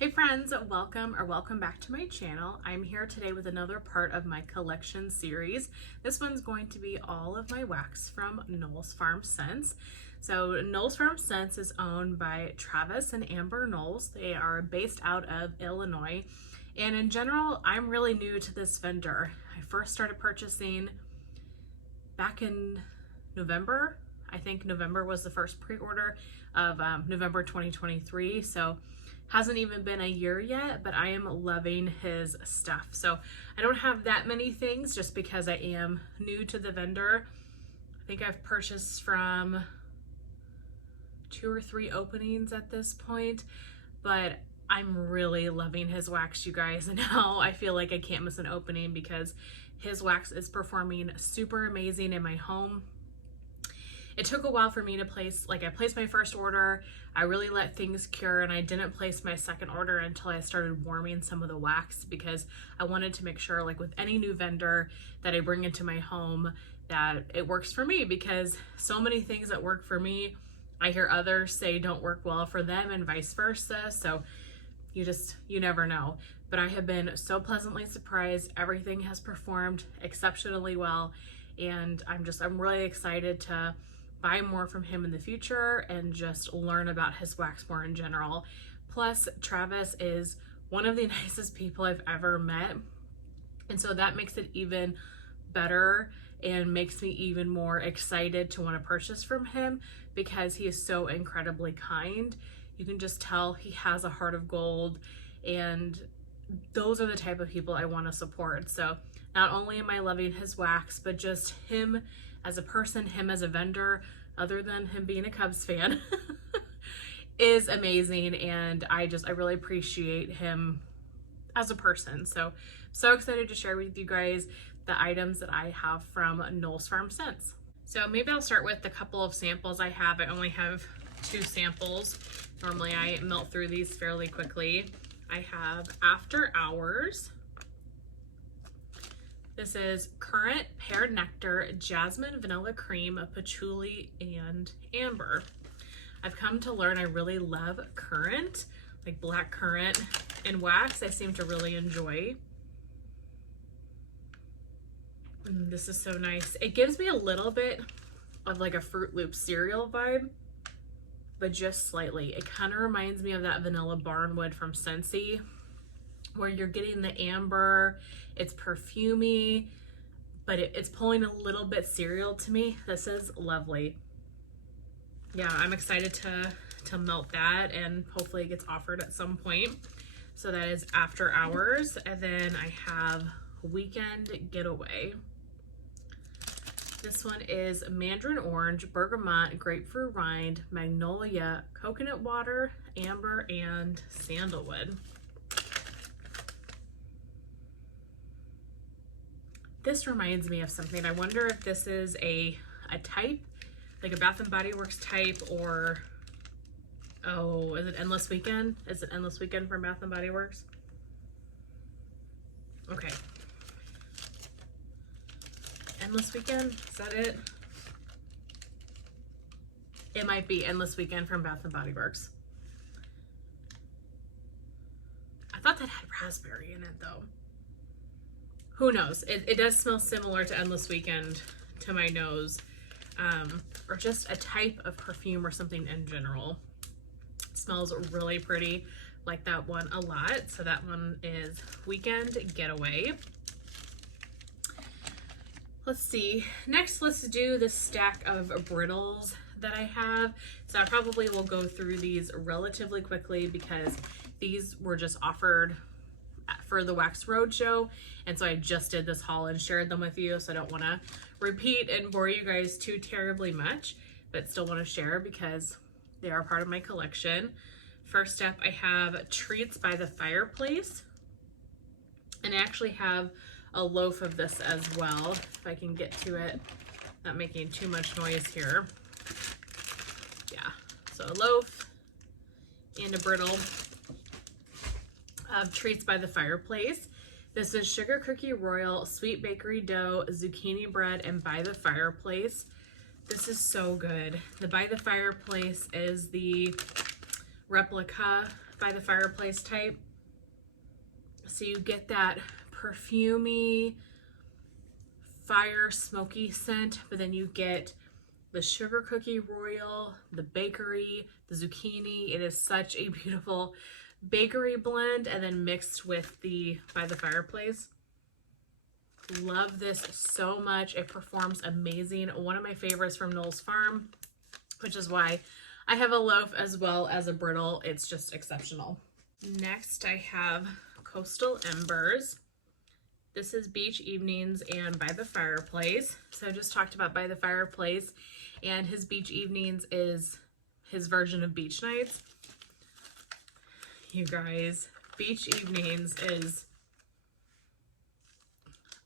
Hey friends, welcome back to my channel. I'm here today with another part of my collection series. This one's going to be all of my wax from Knowles Farm Scents. So Knowles Farm Scents is owned by Travis and Amber Knowles. They are based out of Illinois. And in general, I'm really new to this vendor. I first started purchasing back in November. I think November was the first pre-order of November 2023. So hasn't even been a year yet, but I am loving his stuff. So I don't have that many things just because I am new to the vendor. I think I've purchased from 2 or 3 openings at this point, but I'm really loving his wax, you guys. And now I feel like I can't miss an opening because his wax is performing super amazing in my home. It took a while for me to place, I placed my first order, I really let things cure, and I didn't place my second order until I started warming some of the wax because I wanted to make sure, like with any new vendor that I bring into my home, that it works for me, because so many things that work for me, I hear others say don't work well for them and vice versa. So you never know. But I have been so pleasantly surprised. Everything has performed exceptionally well, and I'm really excited to buy more from him in the future and just learn about his wax more in general. Plus, Travis is one of the nicest people I've ever met, and so that makes it even better and makes me even more excited to want to purchase from him because he is so incredibly kind. You can just tell he has a heart of gold, and those are the type of people I want to support. So not only am I loving his wax, but just him as a person, him as a vendor, other than him being a Cubs fan, is amazing. And I really appreciate him as a person. So excited to share with you guys the items that I have from Knowles Farm Scents. So maybe I'll start with the couple of samples I have. I only have 2 samples. Normally I melt through these fairly quickly. I have After Hours. This is Currant Pear Nectar, Jasmine Vanilla Cream, Patchouli, and Amber. I've come to learn I really love currant, like black currant and wax. I seem to really enjoy. This is so nice. It gives me a little bit of like a Fruit Loop cereal vibe, but just slightly. It kind of reminds me of that vanilla barnwood from Scentsy, where you're getting the amber, it's perfumey, but it's pulling a little bit cereal to me. This is lovely. Yeah, I'm excited to melt that, and hopefully it gets offered at some point. So that is After Hours. And then I have Weekend Getaway. This one is Mandarin Orange, Bergamot, Grapefruit Rind, Magnolia, Coconut Water, Amber, and Sandalwood. This reminds me of something. I wonder if this is a type, like a Bath & Body Works type, or, oh, is it Endless Weekend? Is it Endless Weekend from Bath & Body Works? Okay. Endless Weekend, is that it? It might be Endless Weekend from Bath & Body Works. I thought that had raspberry in it though. Who knows? It does smell similar to Endless Weekend to my nose, or just a type of perfume or something in general. It smells really pretty, like that one a lot. So that one is Weekend Getaway. Let's see. Next, let's do the stack of brittles that I have. So I probably will go through these relatively quickly because these were just offered for the Wax Roadshow, and so I just did this haul and shared them with you, so I don't want to repeat and bore you guys too terribly much, but still want to share because they are part of my collection. First up, I have Treats by the Fireplace, and I actually have a loaf of this as well, if I can get to it, not making too much noise here. Yeah, so a loaf and a brittle of Treats by the Fireplace. This is Sugar Cookie Royal, Sweet Bakery Dough, Zucchini Bread, and By the Fireplace. This is so good. The By the Fireplace is the replica by the fireplace type. So you get that perfumey, fire, smoky scent, but then you get the sugar cookie royal, the bakery, the zucchini. It is such a beautiful bakery blend, and then mixed with the by the fireplace. Love this so much. It performs amazing. One of my favorites from Knowles Farm, which is why I have a loaf as well as a brittle. It's just exceptional. Next, I have Coastal Embers. This is Beach Evenings and By the Fireplace. So I just talked about By the Fireplace, and his Beach Evenings is his version of Beach Nights. You guys, Beach Evenings is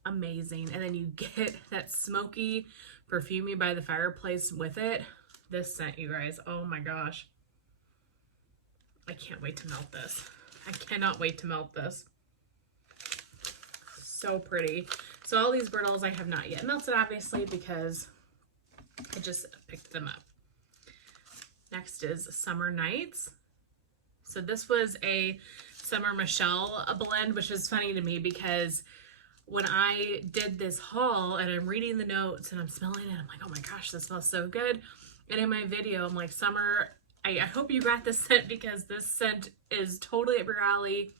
amazing. And then you get that smoky, perfumey By the Fireplace with it. This scent, you guys, oh my gosh. I can't wait to melt this. I cannot wait to melt this. So pretty. So all these brittles I have not yet melted, obviously, because I just picked them up. Next is Summer Nights. So this was a Summer Michelle blend, which is funny to me because when I did this haul and I'm reading the notes and I'm smelling it, I'm like, oh my gosh, this smells so good. And in my video, I'm like, Summer, I hope you got this scent because this scent is totally up your alley,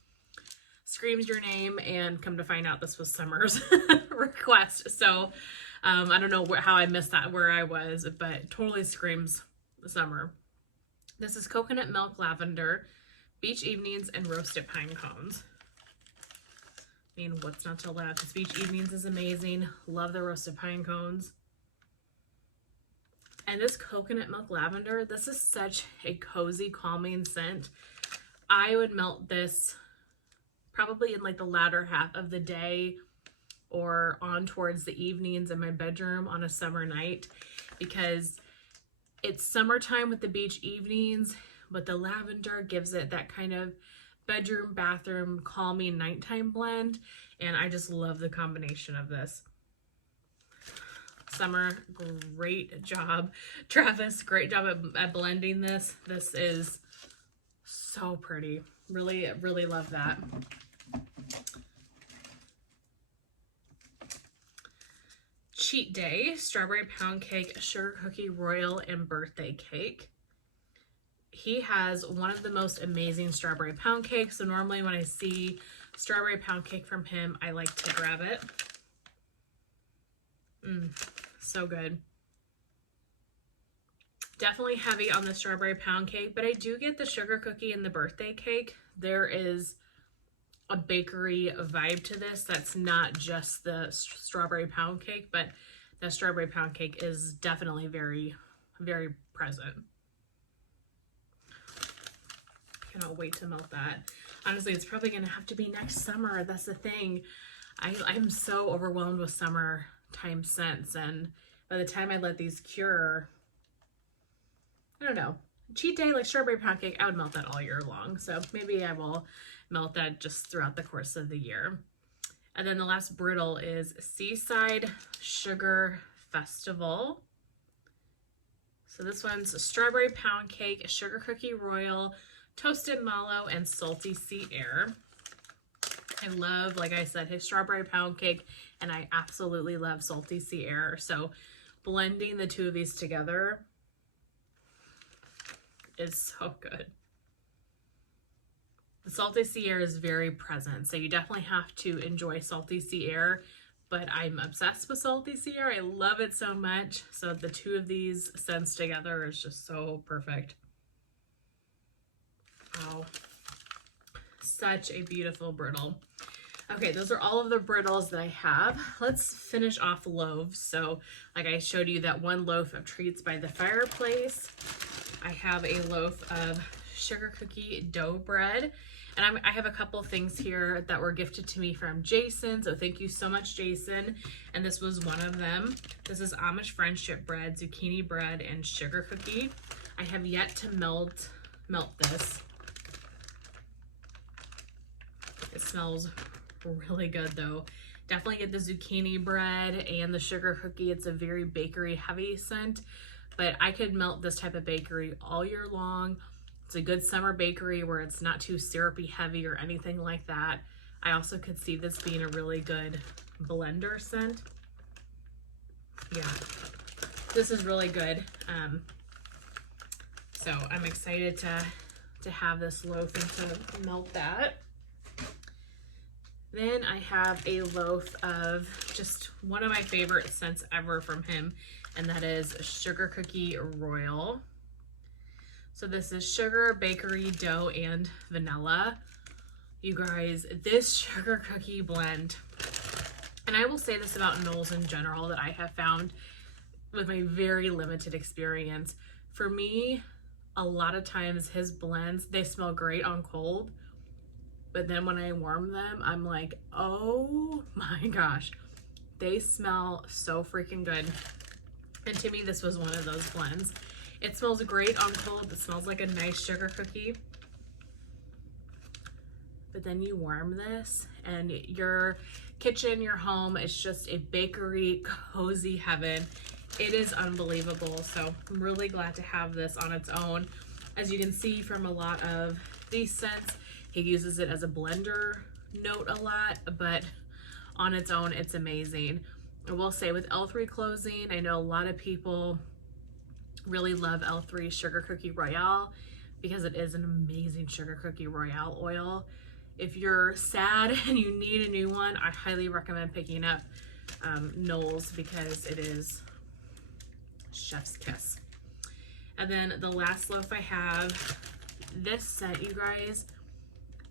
screams your name, and come to find out this was Summer's request. So I don't know how I missed that where I was, but totally screams Summer. This is Coconut Milk Lavender, Beach Evenings, and Roasted Pine Cones. I mean, what's not to love? This Beach Evenings is amazing. Love the Roasted Pine Cones. And this Coconut Milk Lavender, this is such a cozy, calming scent. I would melt this probably in like the latter half of the day or on towards the evenings in my bedroom on a summer night, because it's summertime with the beach evenings, but the lavender gives it that kind of bedroom, bathroom, calming nighttime blend. And I just love the combination of this. Summer, great job. Travis, great job at blending this. This is so pretty. Really, really love that. Cheat Day, Strawberry Pound Cake, Sugar Cookie Royal, and Birthday Cake. He has one of the most amazing strawberry pound cakes. So normally when I see strawberry pound cake from him, I like to grab it. So good. Definitely heavy on the strawberry pound cake, but I do get the sugar cookie and the birthday cake. There is a bakery vibe to this. That's not just the strawberry pound cake, but the strawberry pound cake is definitely very, very present. Cannot wait to melt that. Honestly, it's probably going to have to be next summer. That's the thing. I'm so overwhelmed with summertime scents, and by the time I let these cure, I don't know. Cheat Day, like strawberry pound cake, I would melt that all year long. So maybe I will melt that just throughout the course of the year. And then the last brittle is Seaside Sugar Festival. So this one's a strawberry pound cake, a sugar cookie royal, toasted mallow, and salty sea air. I love, like I said, his strawberry pound cake, and I absolutely love salty sea air. So blending the two of these together is so good. The salty sea air is very present, so you definitely have to enjoy salty sea air, but I'm obsessed with salty sea air. I love it so much. So the two of these scents together is just so perfect. Wow. Such a beautiful brittle. Okay, those are all of the brittles that I have. Let's finish off loaves. So like I showed you that one loaf of Treats by the Fireplace. I have a loaf of sugar cookie dough bread. And I have a couple things here that were gifted to me from Jason. So thank you so much, Jason. And this was one of them. This is Amish friendship bread, zucchini bread, and sugar cookie. I have yet to melt this. It smells really good though. Definitely get the zucchini bread and the sugar cookie. It's a very bakery heavy scent, but I could melt this type of bakery all year long. It's a good summer bakery where it's not too syrupy heavy or anything like that. I also could see this being a really good blender scent. Yeah, this is really good. So I'm excited to have this loaf and to melt that. Then I have a loaf of just one of my favorite scents ever from him, and that is Sugar Cookie Royal. So this is sugar, bakery, dough, and vanilla. You guys, this sugar cookie blend, and I will say this about Knowles in general that I have found with my very limited experience. For me, a lot of times his blends, they smell great on cold, but then when I warm them, I'm like, oh my gosh, they smell so freaking good. And to me, this was one of those blends. It smells great on cold. It smells like a nice sugar cookie. But then you warm this and your kitchen, your home, is just a bakery cozy heaven. It is unbelievable. So I'm really glad to have this on its own. As you can see from a lot of these scents, he uses it as a blender note a lot, but on its own, it's amazing. I will say with L3 closing, I know a lot of people really love L3 Sugar Cookie Royale because it is an amazing Sugar Cookie Royale oil. If you're sad and you need a new one, I highly recommend picking up Knowles because it is chef's kiss. And then the last loaf I have, this scent, you guys,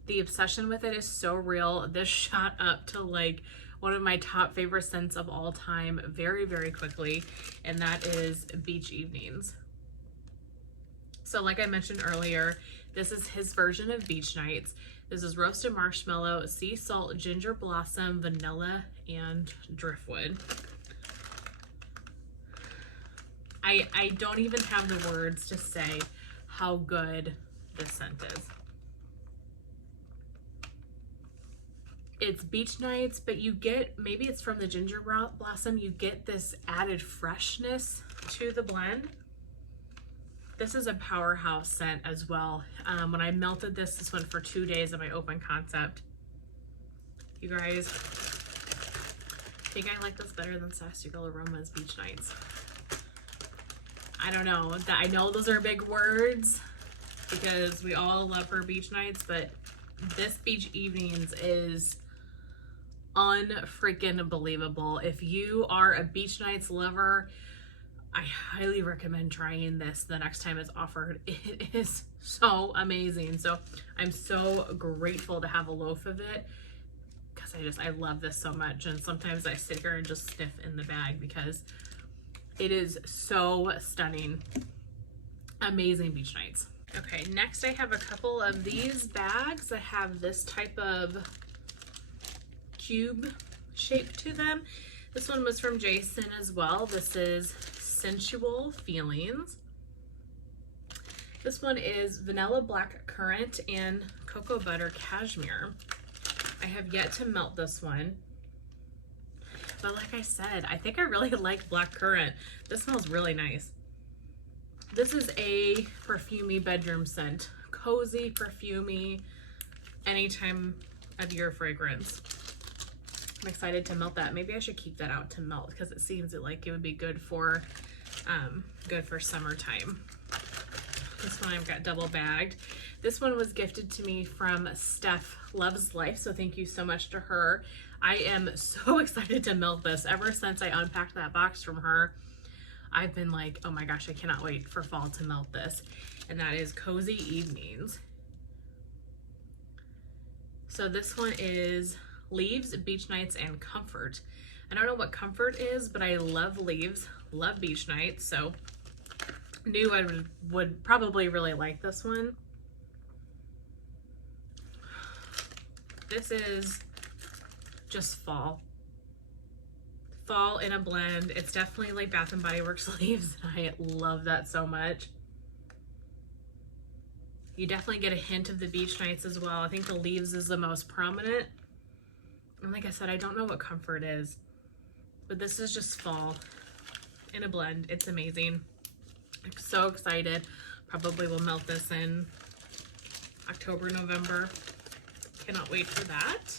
the obsession with it is so real. This shot up to like one of my top favorite scents of all time very, very quickly, and that is Beach Evenings. So like I mentioned earlier, this is his version of Beach Nights. This is roasted marshmallow, sea salt, ginger blossom, vanilla, and driftwood. I don't even have the words to say how good this scent is. It's Beach Nights, but you get, maybe it's from the ginger blossom, you get this added freshness to the blend. This is a powerhouse scent as well. When I melted this went for 2 days of my open concept. You guys, I think I like this better than Sassy Girl Aroma's Beach Nights. I don't know. I know those are big words because we all love her Beach Nights, but this Beach Evenings is unfreaking believable. If you are a Beach Nights lover, I highly recommend trying this the next time it's offered. It is so amazing. So I'm so grateful to have a loaf of it because I love this so much. And sometimes I sit here and just sniff in the bag because it is so stunning. Amazing Beach Nights. Okay, next I have a couple of these bags that have this type of cube shape to them. This one was from Jason as well. This is Sensual Feelings. This one is vanilla black currant and cocoa butter cashmere. I have yet to melt this one, but like I said, I think I really like black currant. This smells really nice. This is a perfumey bedroom scent. Cozy, perfumey, any time of year fragrance. I'm excited to melt that. Maybe I should keep that out to melt because it seems like it would be good for summertime. This one I've got double bagged. This one was gifted to me from Steph Loves Life, so thank you so much to her. I am so excited to melt this. Ever since I unpacked that box from her, I've been like, oh my gosh, I cannot wait for fall to melt this. And that is Cozy Evenings. So this one is Leaves, Beach Nights, and Comfort. I don't know what Comfort is, but I love Leaves, love Beach Nights, so knew I would probably really like this one. This is just fall. Fall in a blend. It's definitely like Bath and Body Works Leaves. I love that so much. You definitely get a hint of the Beach Nights as well. I think the Leaves is the most prominent. And like I said, I don't know what Comfort is, but this is just fall in a blend. It's amazing. I'm so excited. Probably will melt this in October, November. Cannot wait for that.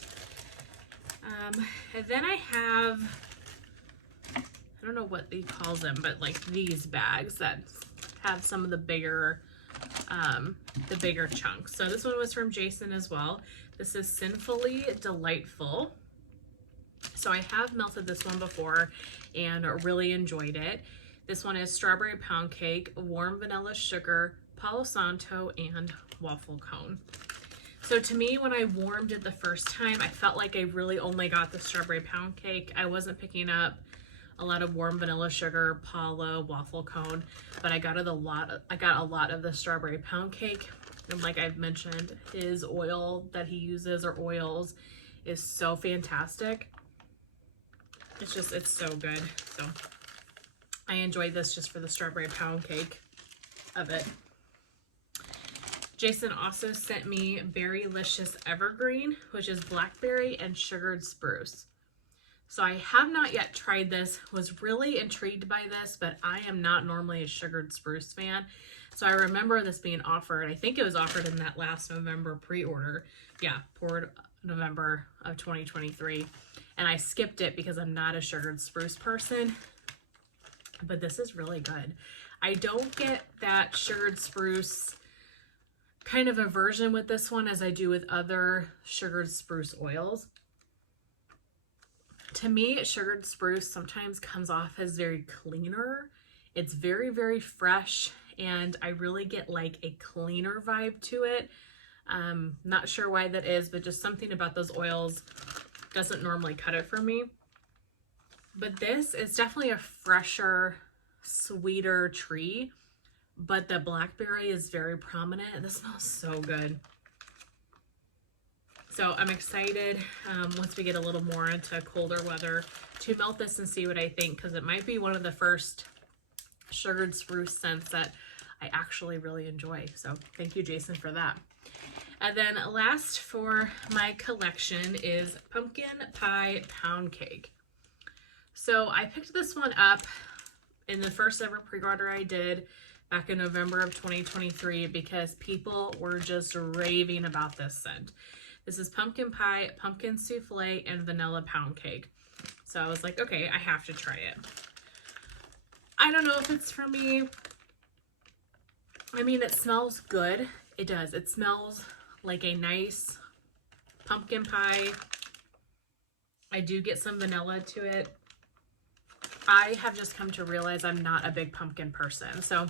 And then I have, I don't know what he calls them, but like these bags that have some of the bigger chunks. So this one was from Jason as well. This is Sinfully Delightful. So I have melted this one before and really enjoyed it. This one is Strawberry Pound Cake, Warm Vanilla Sugar, Palo Santo, and Waffle Cone. So to me, when I warmed it the first time, I felt like I really only got the Strawberry Pound Cake. I wasn't picking up a lot of Warm Vanilla Sugar, Palo, Waffle Cone, but I got a lot of the Strawberry Pound Cake. And like I've mentioned, his oil that he uses, or oils, is so fantastic. It's so good. So I enjoyed this just for the Strawberry Pound Cake of it. Jason also sent me Berrylicious Evergreen, which is blackberry and sugared spruce. So I have not yet tried this, was really intrigued by this, but I am not normally a sugared spruce fan. So I remember this being offered. I think it was offered in that last November pre-order. Yeah, poured November of 2023. And I skipped it because I'm not a sugared spruce person. But this is really good. I don't get that sugared spruce kind of aversion with this one as I do with other sugared spruce oils. To me, sugared spruce sometimes comes off as very cleaner. It's very, very fresh, and I really get like a cleaner vibe to it. Not sure why that is, but just something about those oils doesn't normally cut it for me. But this is definitely a fresher, sweeter tree, but the blackberry is very prominent. This smells so good. So I'm excited once we get a little more into colder weather to melt this and see what I think, because it might be one of the first sugared spruce scents that I actually really enjoy. So thank you, Jason, for that. And then last for my collection is Pumpkin Pie Pound Cake. So I picked this one up in the first ever pre-order I did back in November of 2023 because people were just raving about this scent. This is pumpkin pie, pumpkin souffle, and vanilla pound cake. So I was like, okay, I have to try it. I don't know if it's for me. I mean, it smells good. It does. It smells like a nice pumpkin pie. I do get some vanilla to it. I have just come to realize I'm not a big pumpkin person. So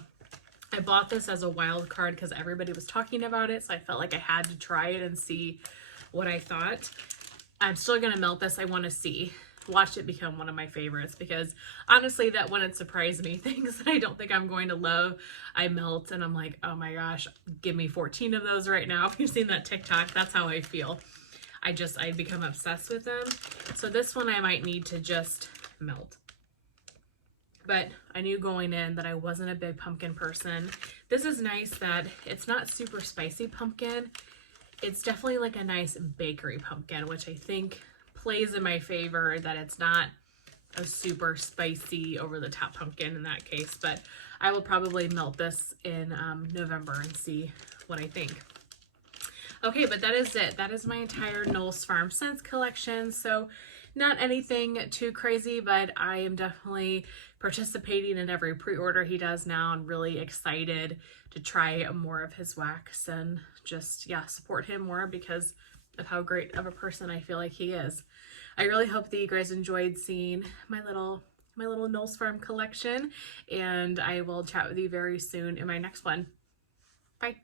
I bought this as a wild card because everybody was talking about it. So I felt like I had to try it and see what I thought. I'm still going to melt this. I want to watch it become one of my favorites, because honestly, that wouldn't surprise me. Things that I don't think I'm going to love, I melt and I'm like, oh my gosh, give me 14 of those right now. If you've seen that TikTok, that's how I feel. I become obsessed with them. So this one I might need to just melt. But I knew going in that I wasn't a big pumpkin person. This is nice that it's not super spicy pumpkin. It's definitely like a nice bakery pumpkin, which I think plays in my favor, that it's not a super spicy over the top pumpkin in that case. But I will probably melt this in November and see what I think. Okay, but that is it. That is my entire Knowles Farm Scents collection. So not anything too crazy, but I am definitely participating in every pre-order he does now and really excited to try more of his wax and just, yeah, support him more because of how great of a person I feel like he is. I really hope that you guys enjoyed seeing my little Knowles Farm collection, and I will chat with you very soon in my next one. Bye.